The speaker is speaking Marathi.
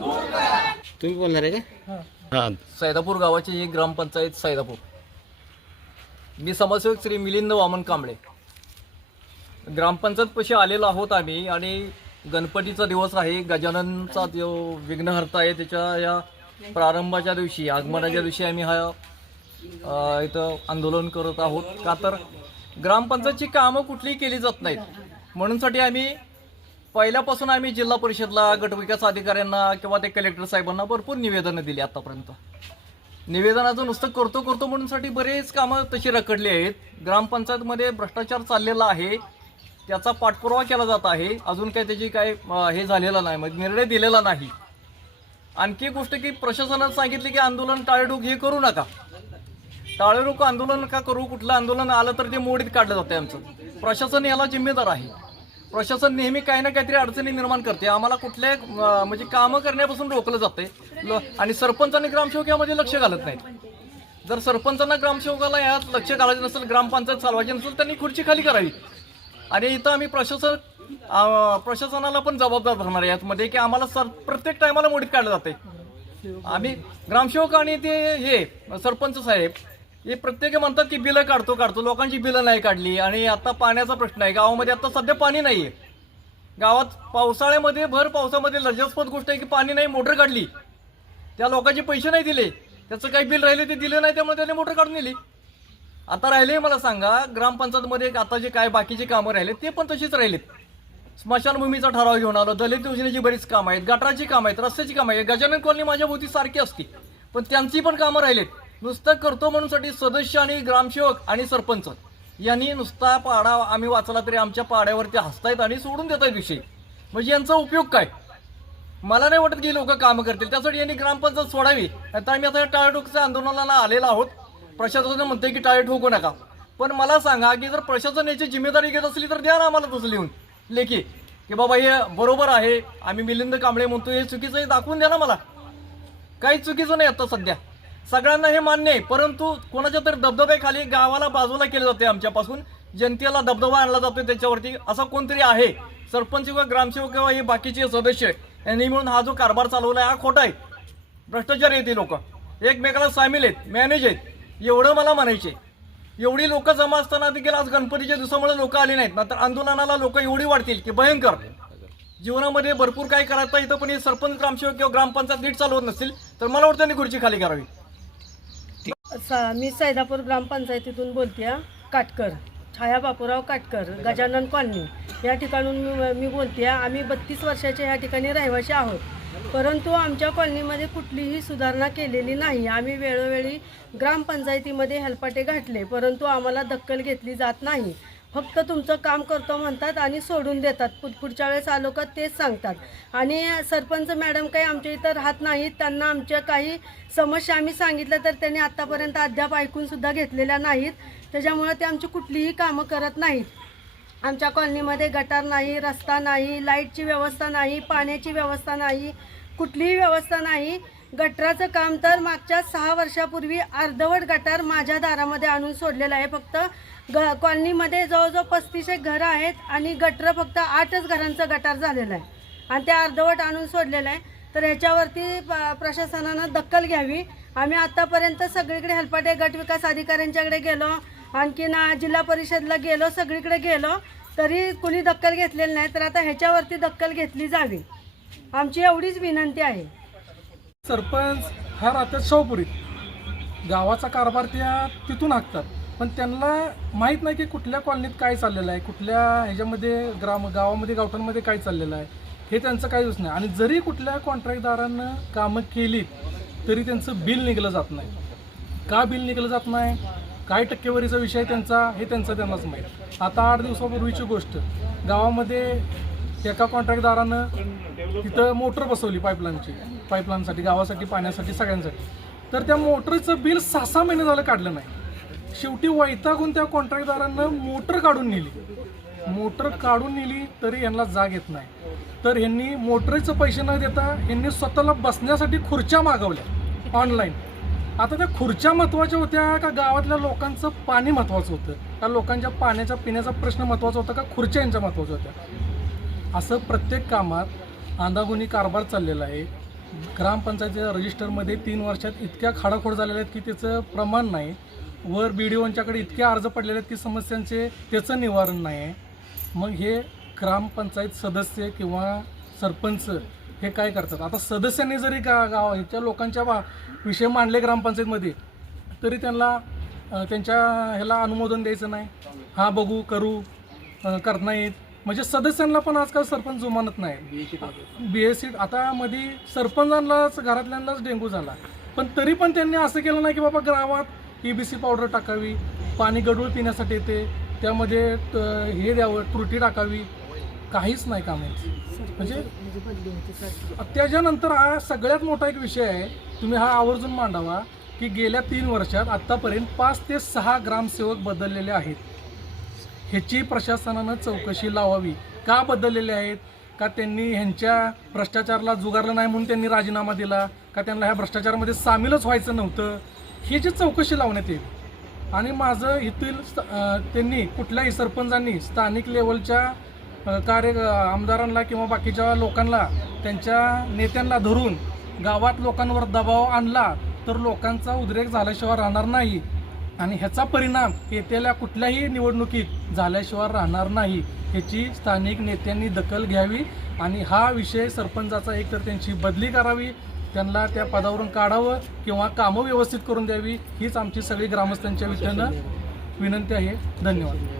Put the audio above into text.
तुम्ही बोलणार आहे का सैदापूर गावाची एक ग्रामपंचायत सैदापूर मी समाजसेवक श्री मिलिंद वामन कांबळे ग्रामपंचायत पशी आलेलो आहोत आम्ही आणि गणपतीचा दिवस आहे गजाननचा जो विघ्नहर्ता आहे त्याच्या या प्रारंभाच्या दिवशी आगमनाच्या दिवशी आम्ही हा इथं आंदोलन करत आहोत का तर ग्रामपंचायतची कामं कुठलीही केली जात नाहीत म्हणूनसाठी आम्ही पहिल्यापासून आम्ही जिल्हा परिषदला गटविकास अधिकाऱ्यांना किंवा ते कलेक्टर साहेबांना भरपूर निवेदनं दिली आतापर्यंत निवेदनाचं नुसतं करतो करतो म्हणूनसाठी बरेच कामं तशी रखडली आहेत ग्रामपंचायतमध्ये भ्रष्टाचार चाललेला आहे त्याचा पाठपुरावा केला जात आहे अजून काय त्याची काय हे झालेलं नाही मग निर्णय दिलेला नाही आणखी गोष्ट की प्रशासनानं सांगितली की आंदोलन टाळेडूक हे करू नका टाळेडूक आंदोलन का करू कुठलं आंदोलन आलं तर ते मोडीत काढलं जातं आमचं प्रशासन याला जिम्मेदार आहे प्रशासन नेहमी काही ना काहीतरी अडचणी निर्माण करते आम्हाला कुठल्या म्हणजे कामं करण्यापासून रोखलं जाते आणि सरपंच आणि ग्रामसेवक यामध्ये लक्ष घालत नाहीत जर सरपंचांना ग्रामसेवकाला यात लक्ष घालायचं नसेल ग्रामपंचायत चालवायची नसेल त्यांनी खुर्ची खाली करावी आणि इथं आम्ही प्रशासन प्रशासनाला पण जबाबदार राहणार यातमध्ये की आम्हाला सर प्रत्येक टायमाला मोडीत काढलं जाते आम्ही ग्रामसेवक आणि ते हे सरपंच साहेब हे प्रत्येक म्हणतात की बिलं काढतो काढतो लोकांची बिलं नाही काढली आणि आता पाण्याचा प्रश्न आहे गावामध्ये आता सध्या पाणी नाही आहे गावात पावसाळ्यामध्ये भर पावसामध्ये लज्जास्पद गोष्ट आहे की पाणी नाही मोटर काढली त्या लोकांचे पैसे नाही दिले त्याचं काही बिल राहिले ते दिले नाही त्यामुळे त्याने मोटर काढून दिली आता राहिले मला सांगा ग्रामपंचायतमध्ये आता जे काय बाकीचे कामं राहिले ते पण तशीच राहिलेत स्मशानभूमीचा ठराव घेऊन आलो दलित योजनेची बरीच कामं आहेत गटाराची कामं आहेत रस्त्याची कामं आहेत गजानन कॉलनी माझ्या भोवती सारखी असते पण त्यांची पण कामं राहिलेत नुसतं करतो म्हणूनसाठी सदस्य आणि ग्रामसेवक आणि सरपंच यांनी नुसता पाडा आम्ही वाचला तरी आमच्या पाड्यावरती हसतायत आणि सोडून देत आहेत विषय म्हणजे यांचा उपयोग काय मला नाही वाटत की लोक काम करतील त्यासाठी यांनी ग्रामपंचायत सोडावी आता आम्ही आता टाळेठोकच्या आंदोलनाला आलेला आहोत प्रशासनाने म्हणते की टाळे ठोकू नका पण मला सांगा की जर प्रशासन याची जिम्मेदारी घेत असली तर द्या ना आम्हाला तसं लिहून लेखी की बाबा हे बरोबर आहे आम्ही मिलिंद कांबळे म्हणतो हे चुकीचं हे दाखवून द्या ना मला काही चुकीचं नाही आता सध्या सगळ्यांना हे मान्य आहे परंतु कोणाच्या तरी दबदब्याखाली गावाला बाजूला केले जाते आमच्यापासून जनतेला दबदबा आणला जातो त्याच्यावरती असा कोणतरी आहे सरपंच किंवा ग्रामसेवक किंवा हे बाकीचे सदस्य यांनी मिळून हा जो कारभार चालवला आहे हा खोटा आहे भ्रष्टाचार येते लोक एकमेकाला सामील आहेत मॅनेज आहेत एवढं मला म्हणायचे एवढी लोक जमा असताना देखील आज गणपतीच्या दिवसामुळे लोक आली नाहीत तर आंदोलनाला लोक एवढी वाढतील की भयंकर जीवनामध्ये भरपूर काय करायचं इथं पण हे सरपंच ग्रामसेवक किंवा ग्रामपंचायत नीट चालवत नसतील तर मला वाटतं खुर्ची खाली करावी सा मी सैदापूर ग्रामपंचायतीतून बोलते काटकर छाया बापूराव काटकर गजानन कॉलनी या ठिकाणून मी बोलते आम्ही बत्तीस वर्षाचे या ठिकाणी रहिवाशी आहोत परंतु आमच्या कॉलनीमध्ये कुठलीही सुधारणा केलेली नाही आम्ही वेळोवेळी ग्रामपंचायतीमध्ये हेलपाटे घातले परंतु आम्हाला दक्कल घेतली जात नाही फक्त तुमचं काम करतो म्हणतात आणि सोडून देतात पु पुढच्या वेळेस आलो का तेच सांगतात आणि सरपंच मॅडम काही आमच्या इथं राहत नाहीत त्यांना आमच्या काही समस्या आम्ही सांगितल्या तर त्यांनी आत्तापर्यंत अद्याप ऐकूनसुद्धा घेतलेल्या नाहीत त्याच्यामुळं ते आमची कुठलीही कामं करत नाहीत आमच्या कॉलनीमध्ये गटार नाही रस्ता नाही लाईटची व्यवस्था नाही पाण्याची व्यवस्था नाही कुठलीही व्यवस्था नाही गटराचं काम तर मागच्या सहा वर्षापूर्वी अर्धवट गटार माझ्या दारामध्ये आणून सोडलेलं आहे फक्त ग कॉलनीमध्ये जवळजवळ पस्तीस एक घरं आहेत आणि गटर फक्त आठच घरांचं गटार झालेलं आहे आणि ते अर्धवट आणून सोडलेलं आहे तर ह्याच्यावरती प्रशासनानं दखल घ्यावी आम्ही आत्तापर्यंत सगळीकडे हेल्पाटे गट विकास अधिकाऱ्यांच्याकडे गेलो आणखीन जिल्हा परिषदला गेलो सगळीकडे गेलो तरी कुणी दखल घेतलेली नाही तर आता ह्याच्यावरती दखल घेतली जावी आमची एवढीच विनंती आहे सरपंच ह्या राहतात शाहपुरीत गावाचा कारभार त्या तिथून हाकतात पण त्यांना माहीत नाही की कुठल्या कॉलनीत काय चाललेलं आहे कुठल्या ह्याच्यामध्ये ग्राम गावामध्ये गावठांमध्ये काय चाललेलं आहे हे त्यांचं काहीच नाही आणि जरी कुठल्या कॉन्ट्रॅक्टदारानं कामं केली तरी त्यांचं बिल निघलं जात नाही का बिल निघलं जात नाही काय टक्केवारीचा विषय त्यांचा हे त्यांचं त्यांनाच माहीत आता आठ दिवसापूर्वीची गोष्ट गावामध्ये एका कॉन्ट्रॅक्टदारानं तिथं मोटर बसवली पाईपलाईनची पाईपलाईनसाठी गावासाठी पाण्यासाठी सगळ्यांसाठी तर त्या मोटरचं बिल सहा सहा महिने झालं काढलं नाही शेवटी वैतागून त्या कॉन्ट्रॅक्टदारानं मोटर काढून नेली मोटर काढून नेली तरी यांना जाग येत नाही तर यांनी मोटरचं पैसे न देता यांनी स्वतःला बसण्यासाठी खुर्च्या मागवल्या ऑनलाईन आता त्या खुर्च्या महत्त्वाच्या होत्या का गावातल्या लोकांचं पाणी महत्त्वाचं होतं का लोकांच्या पाण्याच्या पिण्याचा प्रश्न महत्त्वाचा होता का खुर्च्या यांच्या महत्वाच्या होत्या असं प्रत्येक कामात अंधागुनी कारभार चाललेला आहे ग्रामपंचायतीच्या रजिस्टरमध्ये तीन वर्षात इतक्या खाडाखोड झालेल्या आहेत की त्याचं प्रमाण नाही वर बी डी ओंच्याकडे इतके अर्ज पडलेले आहेत की समस्यांचे त्याचं निवारण नाही आहे मग हे ग्रामपंचायत सदस्य किंवा सरपंच हे काय करतात आता सदस्यांनी जरी गा गावाच्या लोकांच्या वा विषय मांडले ग्रामपंचायतमध्ये तरी त्यांना त्यांच्या ह्याला अनुमोदन द्यायचं नाही हा बघू करू करत नाहीत म्हणजे सदस्यांना पण आजकाल सरपंच जुमानत नाही बी एस आता मध्ये सरपंचांनाच घरातल्यांनाच डेंगू झाला पण तरी पण त्यांनी असं केलं नाही की बाबा गावात ईबीसी e पावडर टाकावी पाणी गडूळ पिण्यासाठी येते त्यामध्ये हे द्यावं त्रुटी टाकावी काहीच नाही कामाची म्हणजे त्याच्यानंतर हा सगळ्यात मोठा एक विषय आहे तुम्ही हा आवर्जून मांडावा की गेल्या तीन वर्षात आत्तापर्यंत पाच ते सहा ग्रामसेवक बदललेले आहेत ह्याची प्रशासनानं चौकशी लावावी का बदललेले आहेत का त्यांनी ह्यांच्या भ्रष्टाचाराला जुगारलं नाही म्हणून त्यांनी राजीनामा दिला का त्यांना ह्या भ्रष्टाचारामध्ये सामीलच व्हायचं नव्हतं ही जी चौकशी लावण्यात येईल आणि माझं येथील त्यांनी कुठल्याही सरपंचांनी स्थानिक लेवलच्या कार्य आमदारांना किंवा बाकीच्या लोकांना त्यांच्या नेत्यांना धरून गावात लोकांवर दबाव आणला तर लोकांचा उद्रेक झाल्याशिवाय राहणार नाही आणि ह्याचा परिणाम येत्याला कुठल्याही निवडणुकीत झाल्याशिवाय राहणार नाही ह्याची स्थानिक नेत्यांनी दखल घ्यावी आणि हा विषय सरपंचाचा एकतर त्यांची बदली करावी त्यांना त्या पदावरून काढावं किंवा कामं व्यवस्थित करून द्यावी हीच आमची सगळी ग्रामस्थांच्या विषयानं विनंती आहे धन्यवाद